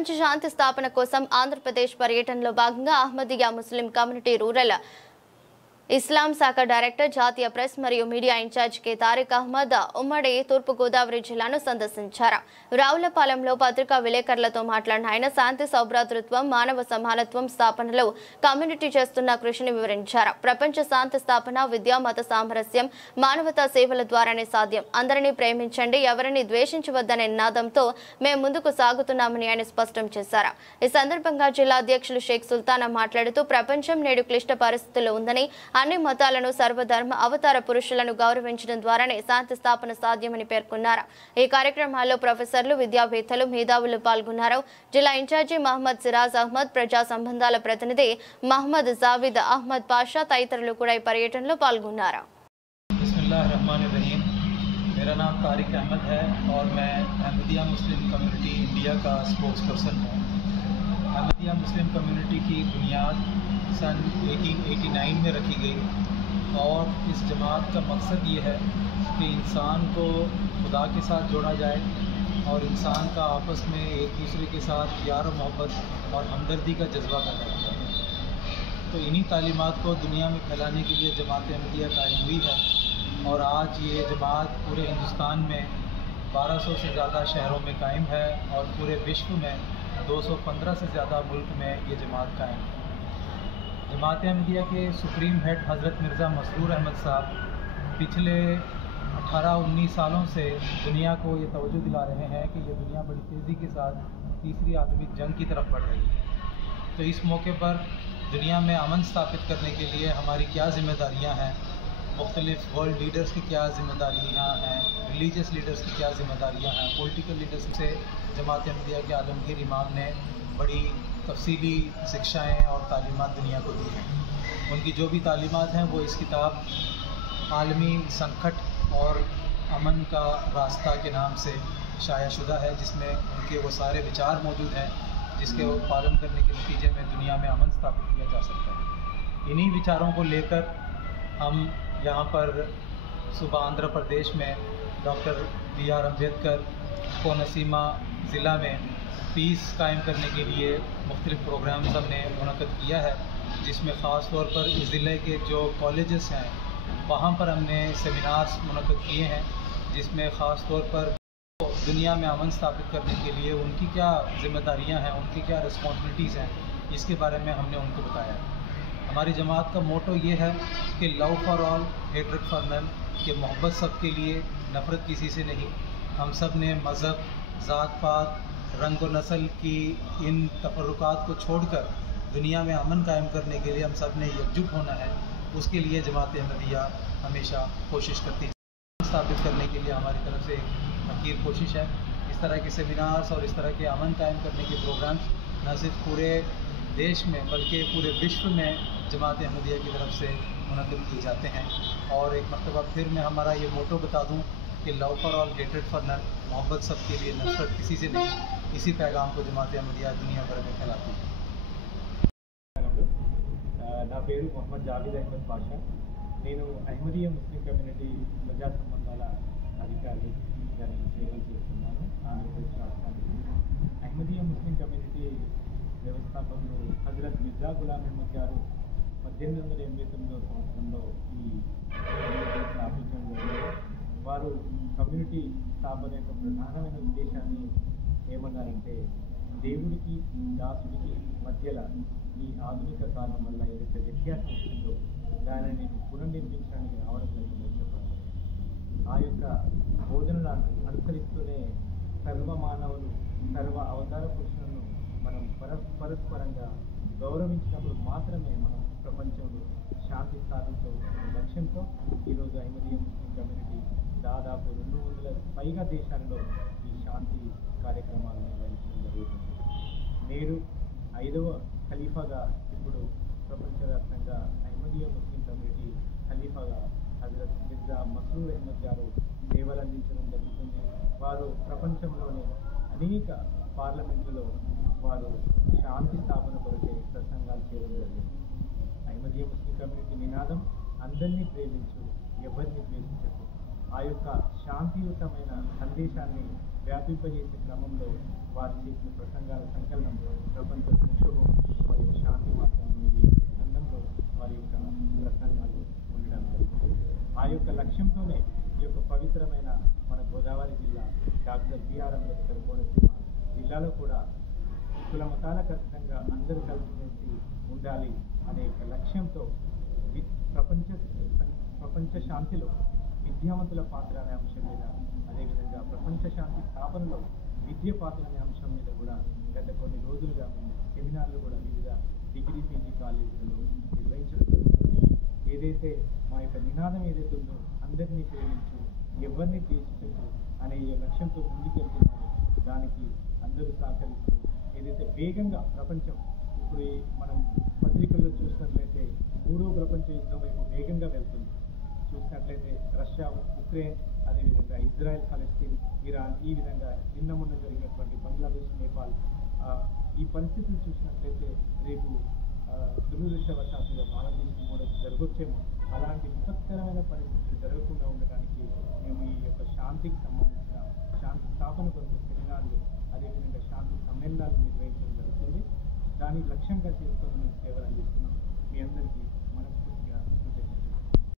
ప్రపంచ శాంతి స్థాపన కోసం ఆంధ్రప్రదేశ్ పర్యటనలో భాగంగా అహ్మదియా ముస్లిం కమ్యూనిటీ రూరల్ ఇస్లాం శాఖ డైరెక్టర్ జాతీయ ప్రెస్ మరియు media incharge K Tariq Ahmed ఉమ్మడి తూర్పు గోదావరి జిల్లాను సందర్శించారు. రావులపాలెంలో పత్రికా విలేకరులతో మాట్లాడిన ఆయన శాంతి సౌభ్రాతృత్వం, మానవ సమానత్వం స్థాపనలో కమ్యూనిటీ చేస్తున్న కృషిని వివరించారు. ప్రపంచ శాంతి స్థాపన విద్యా, మత సామరస్యం, మానవతా సేవల ద్వారానే సాధ్యం. అందరినీ ప్రేమించండి, ఎవరిని ద్వేషించవద్దనే నినాదంతో మేము ముందుకు సాగుతున్నామని ఆయన స్పష్టం చేశారు. ఈ సందర్భంగా జిల్లా అధ్యక్షులు షేక్ సుల్తానా మాట్లాడుతూ ప్రపంచం నేడు క్లిష్ట పరిస్థితుల్లో ఉందని, అన్ని మతాలను, సర్వధర్మ అవతార పురుషులను గౌరవించడం ద్వారానే శాంతి స్థాపన సాధ్యమని పేర్కొన్నారు. ఈ కార్యక్రమాల్లో ప్రొఫెసర్లు, విద్యావేత్తలు, మేధావులు పాల్గొన్నారు. జిల్లా ఇన్ఛార్జి మహమ్మద్ సిరాజ్ అహ్మద్, ప్రజా సంబంధాల ప్రతినిధి మహమ్మద్ జావిద్ అహ్మద్ పాషా తదితరులు కూడా ఈ పర్యటనలో పాల్గొన్నారు. मेरा नाम तारिक अहमद है और मैं अहमदिया मुस्लिम कम्युनिटी इंडिया का स्पोक्स पर्सन हूँ। अहमदिया मुस्लिम कम्युनिटी की बुनियाद सन 1889 में रखी गई और इस जमात का मकसद ये है कि इंसान को खुदा के साथ जोड़ा जाए और इंसान का आपस में एक दूसरे के साथ प्यार और मोहब्बत और हमदर्दी का जज्बा पैदा होता है। तो इन्हीं तालीमात को दुनिया में फैलाने के लिए जमात अहमदिया कायम हुई है और आज ये जमात पूरे हिंदुस्तान में 1200 से ज़्यादा शहरों में कायम है और पूरे विश्व में 215 से ज़्यादा मुल्क में ये जमात कायम है। जमात अहमदिया के सुप्रीम हेड हज़रत मिर्ज़ा मसरूर अहमद साहब पिछले 18-19 सालों से दुनिया को ये तवज्जो दिला रहे हैं कि ये दुनिया बड़ी तेज़ी के साथ तीसरी आलमी जंग की तरफ बढ़ रही है। तो इस मौके पर दुनिया में अमन स्थापित करने के लिए हमारी क्या ज़िम्मेदारियाँ हैं, मुख्तलिफ वर्ल्ड लीडर्स की क्या ज़िम्मेदारियाँ हैं, रिलीजियस लीडर्स की क्या ज़िम्मेदारियाँ हैं, पॉलिटिकल लीडर्स से जमात अहमदिया के आलमगीर इमाम ने बड़ी तफसीली शिक्षाएँ और तालीमात दुनिया को दी हैं। उनकी जो भी तालीमात हैं वो इस किताब आलमी संकट और अमन का रास्ता के नाम से शाया शुदा है, जिसमें उनके वो सारे विचार मौजूद हैं जिसके पालन करने के नतीजे में दुनिया में अमन स्थापित किया जा सकता है। इन्हीं विचारों को लेकर हम यहाँ पर सुबह आंध्र प्रदेश में डॉक्टर B.R. अम्बेडकर कोनसीमा ज़िला में पीस कायम करने के लिए मुख्तलिफ़ प्रोग्राम्स हमने मुनक़्क़द किया है, जिसमें ख़ास तौर पर इस ज़िले के जो कॉलेजेस हैं वहाँ पर हमने सेमिनार्स मुनक़्क़द किए हैं, जिसमें ख़ास तौर पर दुनिया में अमन स्थापित करने के लिए उनकी क्या ज़िम्मेदारियाँ हैं, उनकी क्या रिस्पॉन्सिबिलिटीज़ हैं, इसके बारे में हमने उनको बताया है। हमारी जमात का मोटो ये है कि love for all, hatred for none, कि मोहब्बत सब के लिए, नफ़रत किसी से नहीं। हम सब ने मज़हब, ज़ात पात, रंग व नस्ल की इन तफर्रुकात को छोड़कर दुनिया में अमन कायम करने के लिए हम सब ने एकजुट होना है। उसके लिए जमात अहमदिया हमेशा कोशिश करती है। स्थापित करने के लिए हमारी तरफ से एक हकीर कोशिश है। इस तरह के सेमिनार्स और इस तरह के अमन कायम करने के प्रोग्राम्स न सिर्फ पूरे देश में बल्कि पूरे विश्व में जमात अहमदिया की तरफ से मुनक़्क़द किए जाते हैं। और एक मरतबा फिर मैं हमारा ये मोटो बता दूँ कि love for all, hatred for none, मोहब्बत सब के लिए, नफ़रत किसी से नहीं, इसी पैगाम को जमात अहमदिया दुनिया भर में फैलाती है। నా పేరు మొహమ్మద్ జావిద్ అహ్మద్ పాషా. నేను అహ్మదియా ముస్లిం కమ్యూనిటీ ప్రజా సంబంధాల అధికారి దాన్ని సేవలు చేస్తున్నాను ఆంధ్రప్రదేశ్ రాష్ట్రానికి. అహ్మదియా ముస్లిం కమ్యూనిటీ వ్యవస్థాపకులు హజరత్ మిర్జా గులాం అహ్మద్ గారు 1889 సంవత్సరంలో ఈ కమ్యూనిటీ స్థాపించడం జరిగింది. వారు కమ్యూనిటీ స్థాపన యొక్క ప్రధానమైన ఉద్దేశాన్ని ఏమన్నారంటే, దేవుడికి దాసుడికి మధ్యలో ఈ ఆధునిక కాలం వల్ల ఏదైతే వ్యత్యాసం ఉంటుందో దానిని నేను పునర్నిర్మించడానికి రావడం జరిగిందని చెప్పడం జరిగింది. ఆ యొక్క బోధనలను అనుసరిస్తూనే సర్వ మానవులు, సర్వ అవతార పురుషులను మనం పరస్పరంగా గౌరవించినప్పుడు మాత్రమే మనం ప్రపంచంలో శాంతి స్థాపించవలసిన లక్ష్యంతో ఈరోజు అహ్మదియా ముస్లిం కమ్యూనిటీ దాదాపు 200 పైగా దేశాల్లో ఈ శాంతి కార్యక్రమాలను నిర్వహించడం జరుగుతుంది. నేడు 5వ ఖలీఫాగా ఇప్పుడు ప్రపంచవ్యాప్తంగా అహ్మదియా ముస్లిం కమ్యూనిటీ ఖలీఫాగా హజరత్ మిర్జా మసరూర్ అహ్మద్ గారు సేవలు అందించడం జరుగుతుంది. వారు ప్రపంచంలోని అనేక పార్లమెంట్లలో వారు శాంతి స్థాపన కొరకే ప్రసంగాలు చేయడం జరిగింది. అహ్మదియా ముస్లిం కమ్యూనిటీ నినాదం అందరినీ ప్రేమించు, ఎవరిని ద్వేషించకు. ఆ యొక్క శాంతియుతమైన సందేశాన్ని వ్యాపింపజేసే క్రమంలో వారు చేసిన ప్రసంగాల సంకలనం ప్రపంచ సంక్షోభం మరియు శాంతి మార్గం అనేది గ్రంథంలో వారి యొక్క ప్రసంగాలు ఉండడం జరుగుతుంది. ఆ యొక్క లక్ష్యంతోనే ఈ యొక్క పవిత్రమైన మన గోదావరి జిల్లా డాక్టర్ బిఆర్ అంబేద్కర్ కోనసీమ జిల్లాలో కూడా కుల మతాలకు అతీతంగా అందరూ కలిసిమెలిసి ఉండాలి అనే ఒక లక్ష్యంతో ప్రపంచ శాంతిలో విద్యావంతుల పాత్ర అనే అంశం మీద, అదేవిధంగా ప్రపంచ శాంతి స్థాపనలో విద్య పాత్ర అనే అంశం మీద కూడా గత కొన్ని రోజులుగా మేము సెమినార్లు కూడా వివిధ డిగ్రీ పీజీ కాలేజీలలో నిర్వహించడం జరుగుతుంది. ఏదైతే మా యొక్క నినాదం ఏదైతే ఉందో అందరినీ ప్రేమించు, ఎవరిని ద్వేషించు అనే ఈ లక్ష్యంతో ముందుకెళ్తున్నామో దానికి అందరూ సహకరిస్తూ ఏదైతే వేగంగా ప్రపంచం ఇప్పుడు మనం పత్రికల్లో చూసినట్లయితే 3వ ప్రపంచ యుద్ధం వైపు వేగంగా వెళ్తుంది. చూసినట్లయితే రష్యా, ఉక్రెయిన్, అదేవిధంగా ఇజ్రాయెల్, ఫలస్తీన్, ఇరాన్, ఈ విధంగా నిన్న మొన్న జరిగినటువంటి బంగ్లాదేశ్, నేపాల్, ఈ పరిస్థితులు చూసినట్లయితే రేపు దురదృష్టవశాత్తుగా భారతదేశం కూడా జరగొచ్చేమో. అలాంటి విపత్కరమైన పరిస్థితులు జరగకుండా ఉండడానికి మేము ఈ యొక్క శాంతికి సంబంధించిన శాంతి స్థాపన కొరకు సెమినార్లు, అదేవిధంగా శాంతి సమ్మేళనాలు నిర్వహించడం జరుగుతుంది. దాని లక్ష్యంగా చేసుకొని మేము సేవలు అందిస్తున్నాం. మీ అందరికీ మనస్ఫూర్తి